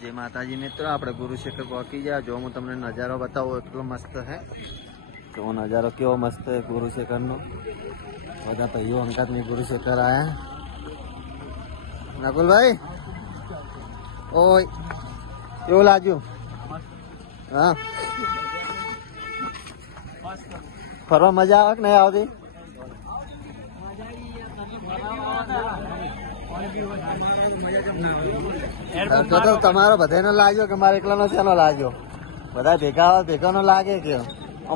जय माताजी मित्रों, આપણે ગુરુશેખર પહોંચી ગયા। જો હું તમને નજારો બતાવું એટલો મસ્ત છે। તો નજારો કેવો મસ્ત છે ગુરુશેખરનો। બધા ભાઈઓ અંકાતની ગુરુશેખર આયા। નકુલભાઈ ઓય કેવું લાગ્યું? હા, ફરવા મજા આવે કે નહીં આવતી? તો તમારો બધાનો લાગ્યો કે મારે એકલાનો શેનો લાગ્યો? બધા ભેગા આવે ભેગાનો લાગે કે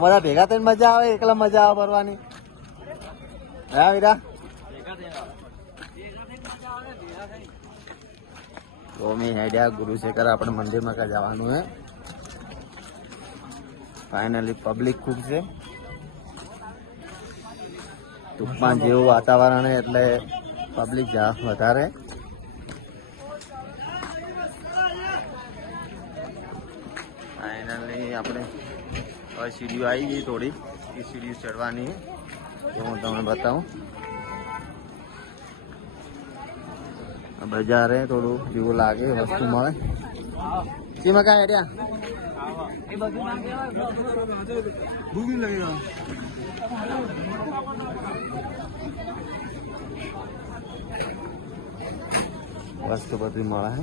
બધા ભેગા થઈને મજા આવે? એકલા મજા આવે ફરવાની? હા વીરા, તો મેં હેડ્યા ગુરુશેખર આપણે મંદિરમાં કા જવાનું હે। ફાઇનલી પબ્લિક ખૂબ છે, ટૂંકમાં જેવું વાતાવરણ એટલે પબ્લિક વધારે। ફાઇનલી આપણે સીડીઓ આવી ગઈ થોડી, એ સીડીઓ ચડવાની તો હું તમને બતાવું। બજારે થોડું જેવું લાગે, વસ્તુ મળે। શીમાં કાંઈ હેડ્યા વસ્તુ બધી મળે હે।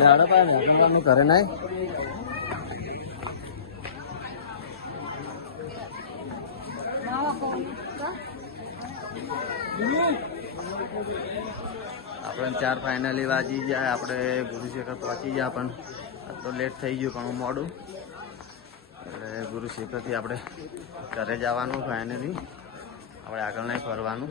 લાડો પાય ને આપણને ઘરે નાય આપણે 4 ફાઇનલી વાજી જાય। આપણે ગુરુશેખર પહોંચી ગયા, પણ તો લેટ થઈ ગયું ઘણું મોડું, એટલે ગુરુશેખરથી આપણે ઘરે જવાનું। ફાઇનલી આપણે આગળ નહીં ફરવાનું।